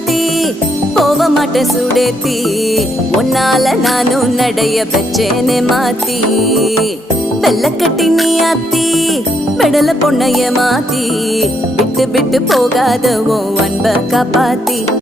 ஆத்தி போக மாட்டேன் சுடேத்தி உன்னால நானும் நடைய வச்சேனே மாத்தி வெள்ளக்கட்டி நீ ஆத்தி பெடல பொண்ணைய மாத்தி விட்டு விட்டு போகாத உன் அன்ப காப்பாத்தி